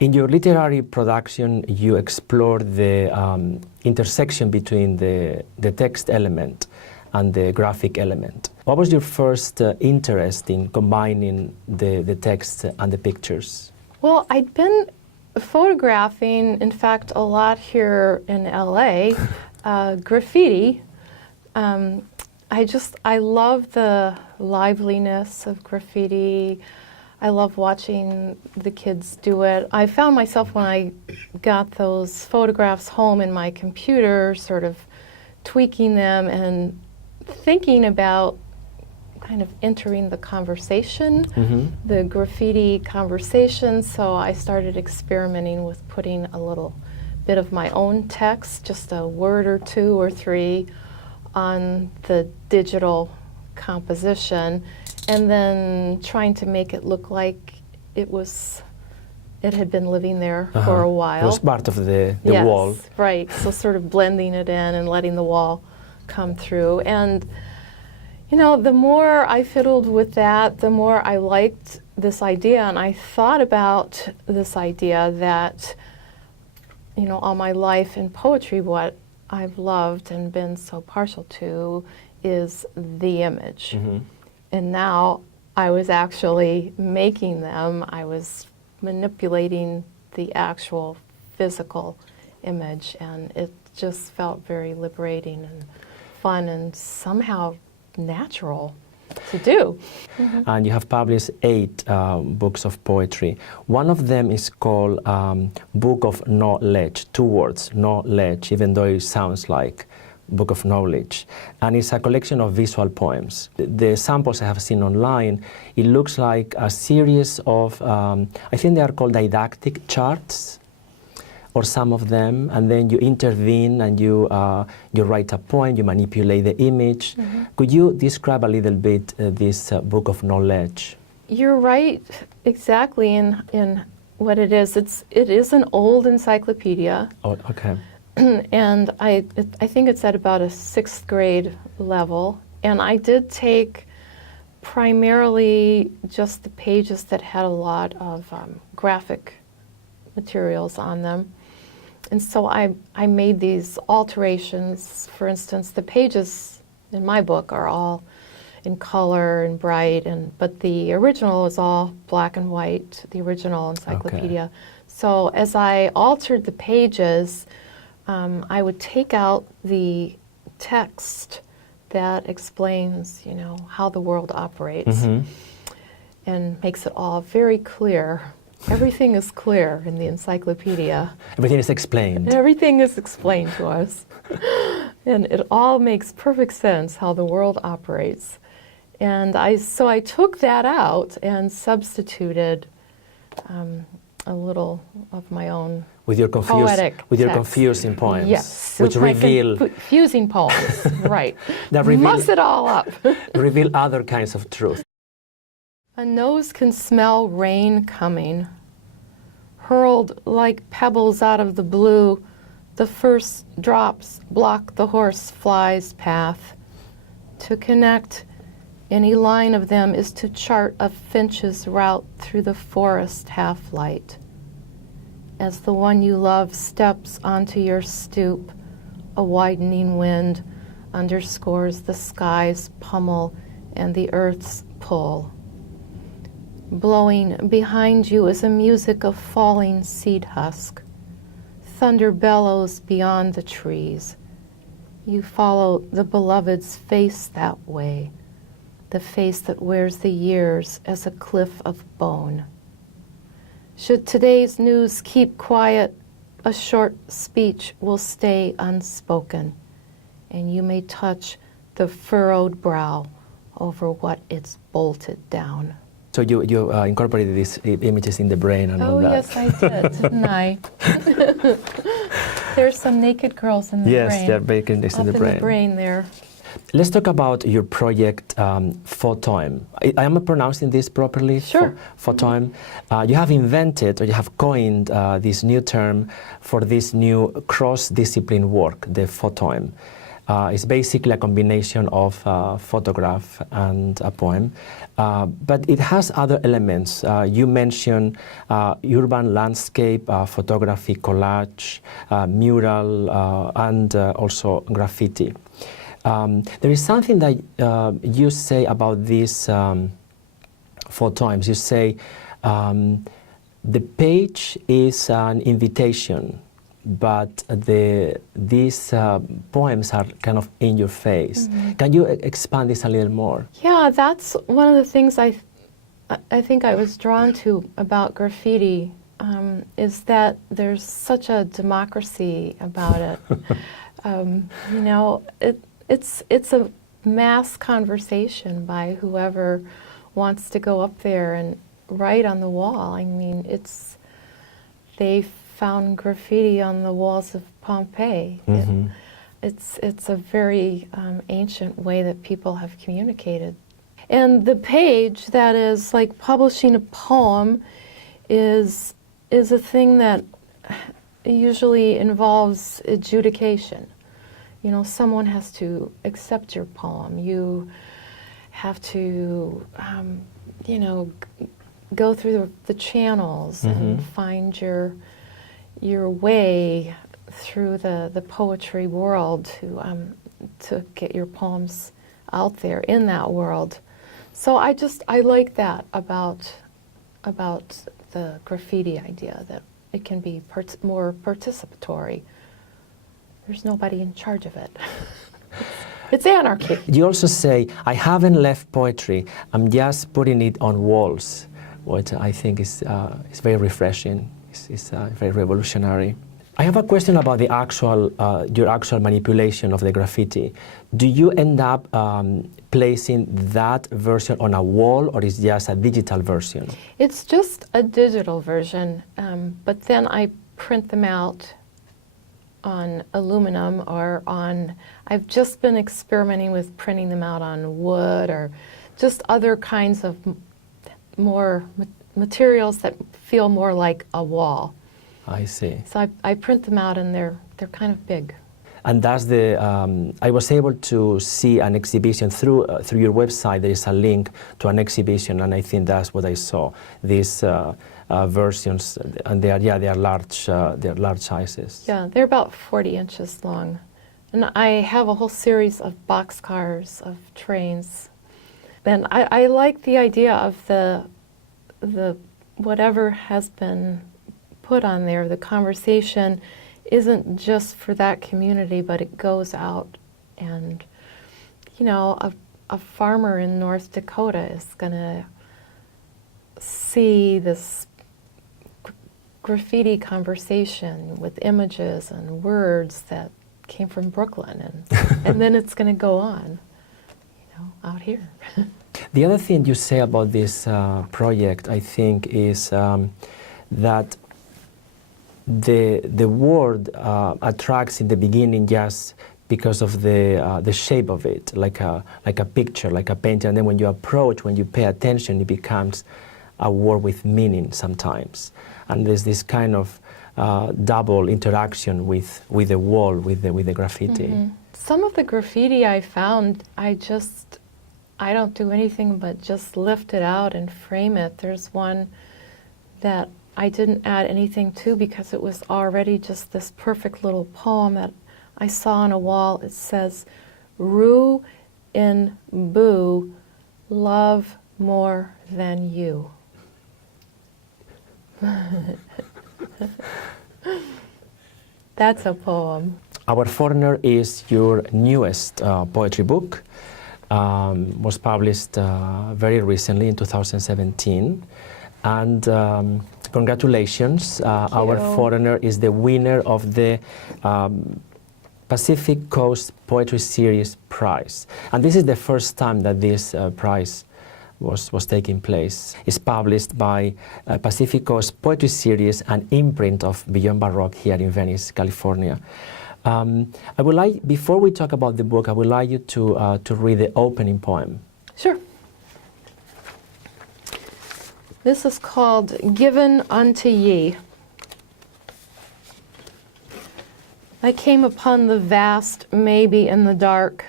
In your literary production, you explore the intersection between the text element and the graphic element. What was your first interest in combining the text and the pictures? Well, I'd been photographing, in fact, a lot here in LA, graffiti. I love the liveliness of graffiti. I love watching the kids do it. I found myself, when I got those photographs home in my computer, sort of tweaking them and thinking about kind of entering the conversation, the graffiti conversation. So I started experimenting with putting a little bit of my own text, just a word or two or three, on the digital composition, and then trying to make it look like it had been living there for a while. It was part of the yes, wall. Right, so sort of blending it in and letting the wall come through. And you know, the more I fiddled with that, the more I liked this idea, and I thought about this idea that, you know, all my life in poetry, what I've loved and been so partial to is the image. And now I was actually making them. I was manipulating the actual physical image, and it just felt very liberating and fun and somehow natural to do. And you have published 8 books of poetry. One of them is called Book of Knowledge, 2 words, knowledge, even though it sounds like Book of Knowledge. And it's a collection of visual poems. The samples I have seen online, it looks like a series of, I think they are called didactic charts, or some of them, and then you intervene and you write a poem, you manipulate the image. Could you describe a little bit this Book of Knowledge? You're right, exactly in what it is. It is an old encyclopedia. Oh, okay. And I think it's at about a 6th grade level. And I did take primarily just the pages that had a lot of graphic materials on them. And so I made these alterations. For instance, the pages in my book are all in color and bright, but the original is all black and white, the original encyclopedia. Okay. So as I altered the pages, I would take out the text that explains, you know, how the world operates and makes it all very clear. Everything is clear in the encyclopedia. Everything is explained. Everything is explained to us. And it all makes perfect sense how the world operates. And so I took that out and substituted a little of my own poetic with your confusing poems. Yes, which reveal confusing poems, right. That reveal, muss it all up. Reveal other kinds of truth. A nose can smell rain coming. Hurled like pebbles out of the blue, the first drops block the horse fly's path. To connect any line of them is to chart a finch's route through the forest half-light. As the one you love steps onto your stoop, a widening wind underscores the sky's pummel and the earth's pull. Blowing behind you is a music of falling seed husk. Thunder bellows beyond the trees. You follow the beloved's face that way, the face that wears the years as a cliff of bone. Should today's news keep quiet, a short speech will stay unspoken, and you may touch the furrowed brow over what it's bolted down. So you incorporated these images in the brain and all that. Oh, yes, I did, didn't I? There's some naked girls in the brain. Yes, they're naked in the brain. In the brain there. Let's talk about your project, Photon. I am pronouncing this properly? Sure. Photon. You have invented, or you have coined this new term for this new cross-discipline work, the Photon. It's basically a combination of a photograph and a poem, but it has other elements. You mentioned urban landscape, photography, collage, mural, and also graffiti. There is something that you say about these 4 times. You say the page is an invitation, but these poems are kind of in your face. Mm-hmm. Can you expand this a little more? Yeah, that's one of the things I think I was drawn to about graffiti, is that there's such a democracy about it. You know, it's a mass conversation by whoever wants to go up there and write on the wall. I mean, they found graffiti on the walls of Pompeii. Mm-hmm. It's a very ancient way that people have communicated. And the page that is like publishing a poem is a thing that usually involves adjudication. You know, someone has to accept your poem. You have to, you know, go through the channels mm-hmm. and find your way through the poetry world to get your poems out there in that world. So I like that about the graffiti idea, that it can be more participatory. There's nobody in charge of it. It's anarchy. You also say, I haven't left poetry, I'm just putting it on walls, which I think is very refreshing. It's very revolutionary. I have a question about the your actual manipulation of the graffiti. Do you end up placing that version on a wall, or is it just a digital version? It's just a digital version, but then I print them out on aluminum or on, I've just been experimenting with printing them out on wood or just other kinds of more materials that feel more like a wall. I see. So I print them out and they're kind of big. And that's I was able to see an exhibition through your website. There is a link to an exhibition, and I think that's what I saw. These versions, and they are large sizes. Yeah, they're about 40 inches long. And I have a whole series of boxcars, of trains. And I like the idea of the whatever has been put on there, the conversation isn't just for that community, but it goes out. And, you know, a farmer in North Dakota is going to see this graffiti conversation with images and words that came from Brooklyn, and then it's going to go on, you know, out here. The other thing you say about this project, I think, is that the word attracts in the beginning just because of the shape of it, like a picture, like a painting, and then when you approach, when you pay attention, it becomes a word with meaning sometimes. And there's this kind of double interaction with the wall, with the graffiti. Mm-hmm. Some of the graffiti I found, I don't do anything but just lift it out and frame it. There's one that I didn't add anything to because it was already just this perfect little poem that I saw on a wall. It says, "Rue in Boo, love more than you." That's a poem. Our Foreigner is your newest poetry book. Was published very recently in 2017. And congratulations, Our Foreigner is the winner of the Pacific Coast Poetry Series prize. And this is the first time that this prize was taking place. It's published by Pacific Coast Poetry Series, an imprint of Beyond Baroque here in Venice, California. I would like, before we talk about the book, I would like you to read the opening poem. Sure. This is called Given Unto Ye. I came upon the vast, maybe in the dark.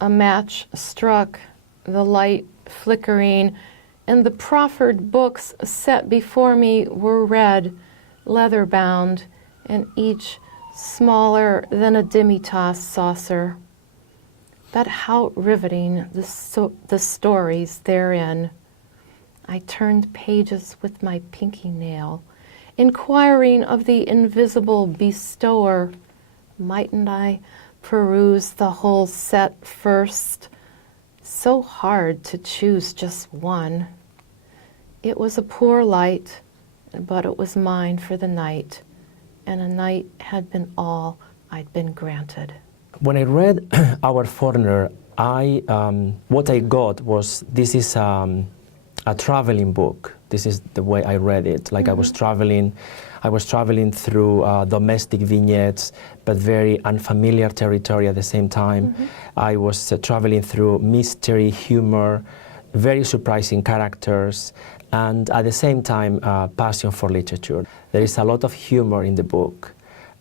A match struck, the light flickering, and the proffered books set before me were red, leather-bound, and each smaller than a demi-tasse saucer. But how riveting the stories therein. I turned pages with my pinky nail, inquiring of the invisible bestower. Mightn't I peruse the whole set first? So hard to choose just one. It was a poor light, but it was mine for the night, and a night had been all I'd been granted. When I read Our Foreigner, what I got was, this is a traveling book. This is the way I read it. Like I was traveling through domestic vignettes, but very unfamiliar territory at the same time. I was traveling through mystery, humor, very surprising characters, and at the same time, passion for literature. There is a lot of humor in the book,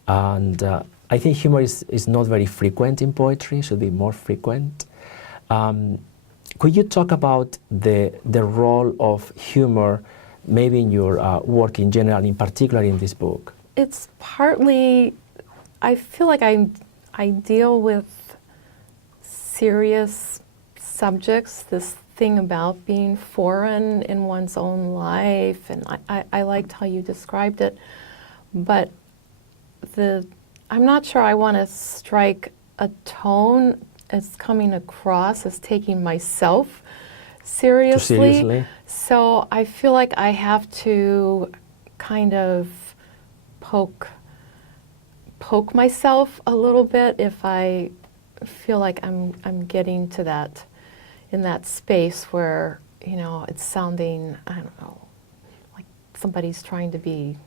and I think humor is not very frequent in poetry, should be more frequent. Could you talk about the role of humor, maybe in your work in general, in particular in this book? It's partly, I feel like I deal with serious subjects, this thing about being foreign in one's own life, and I liked how you described it, but I'm not sure I want to strike a tone as coming across as taking myself seriously. Too seriously? So I feel like I have to kind of poke myself a little bit if I feel like I'm getting to that, in that space where, you know, it's sounding, I don't know, like somebody's trying to be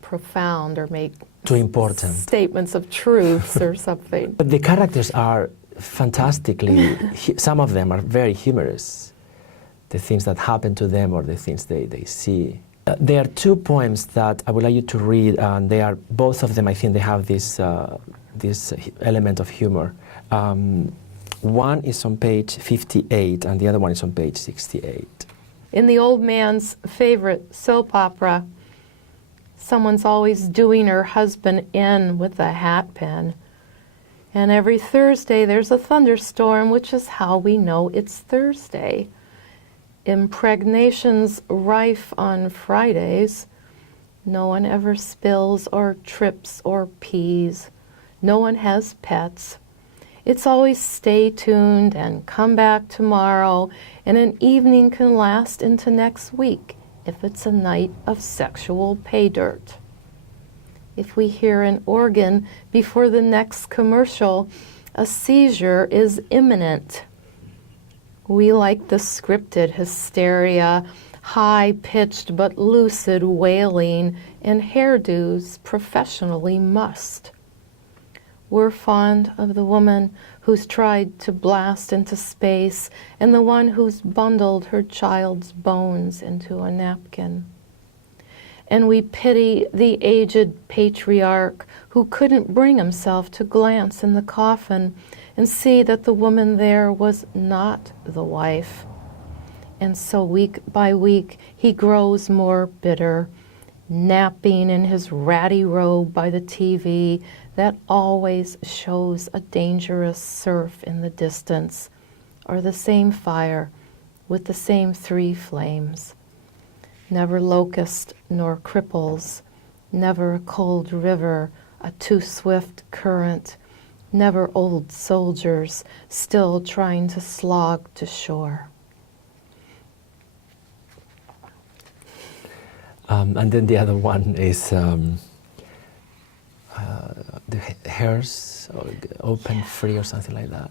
profound or make too important statements of truths or something. But the characters are fantastically, some of them are very humorous. The things that happen to them or the things they see. There are two poems that I would like you to read, and they are, both of them, I think they have this element of humor. One is on page 58 and the other one is on page 68. In the old man's favorite soap opera, someone's always doing her husband in with a hat pin. And every Thursday there's a thunderstorm, which is how we know it's Thursday. Impregnations rife on Fridays. No one ever spills or trips or pees. No one has pets. It's always stay tuned and come back tomorrow, and an evening can last into next week if it's a night of sexual pay dirt. If we hear an organ before the next commercial, a seizure is imminent. We like the scripted hysteria, high-pitched but lucid wailing, and hairdos professionally mussed. We're fond of the woman who's tried to blast into space and the one who's bundled her child's bones into a napkin. And we pity the aged patriarch who couldn't bring himself to glance in the coffin and see that the woman there was not the wife. And so week by week he grows more bitter, napping in his ratty robe by the TV that always shows a dangerous surf in the distance, or the same fire with the same three flames. Never locust nor cripples, never a cold river, a too swift current, never old soldiers still trying to slog to shore. And then the other one is the hairs open free or something like that.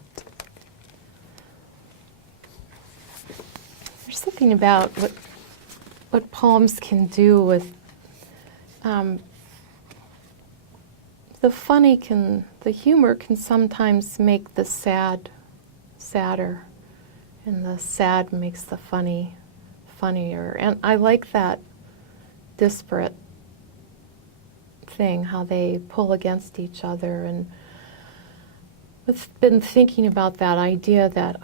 There's something about what poems can do with the humor can sometimes make the sad sadder, and the sad makes the funny funnier. And I like that disparate thing, how they pull against each other. And I've been thinking about that idea that,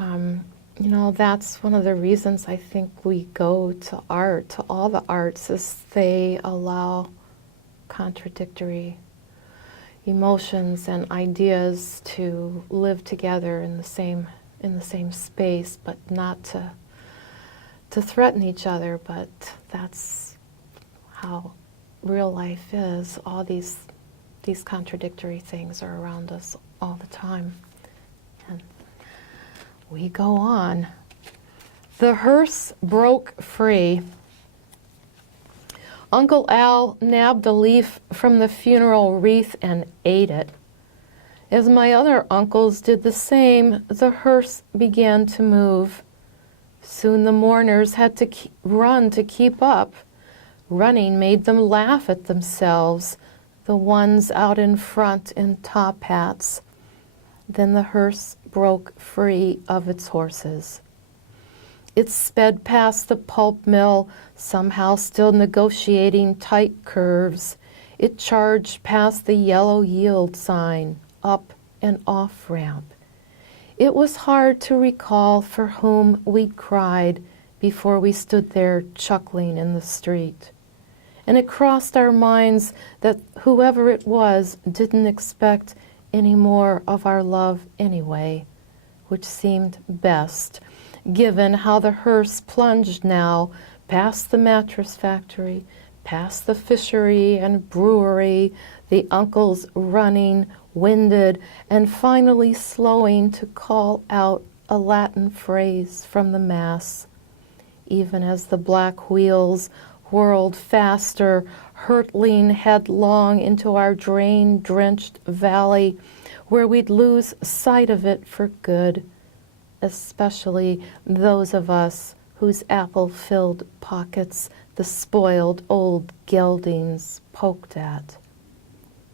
you know, that's one of the reasons I think we go to art, to all the arts, is they allow contradictory emotions and ideas to live together in the same space, but not to threaten each other. But that's how real life is. All these contradictory things are around us all the time. And we go on. The hearse broke free. Uncle Al nabbed a leaf from the funeral wreath and ate it. As my other uncles did the same, the hearse began to move. Soon the mourners had to run to keep up. Running made them laugh at themselves, the ones out in front in top hats. Then the hearse broke free of its horses. It sped past the pulp mill, somehow still negotiating tight curves. It charged past the yellow yield sign, up and off ramp. It was hard to recall for whom we'd cried before we stood there chuckling in the street. And it crossed our minds that whoever it was didn't expect any more of our love anyway, which seemed best, given how the hearse plunged now past the mattress factory, past the fishery and brewery, the uncles running, winded, and finally slowing to call out a Latin phrase from the Mass. Even as the black wheels whirled faster, hurtling headlong into our drain-drenched valley, where we'd lose sight of it for good, especially those of us whose apple-filled pockets the spoiled old geldings poked at.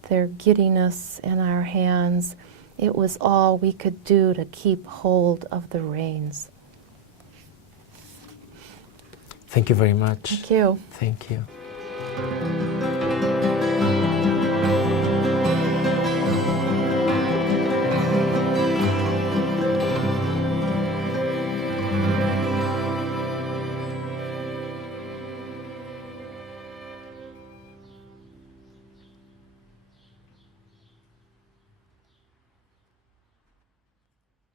Their giddiness in our hands, it was all we could do to keep hold of the reins. Thank you very much. Thank you. Thank you.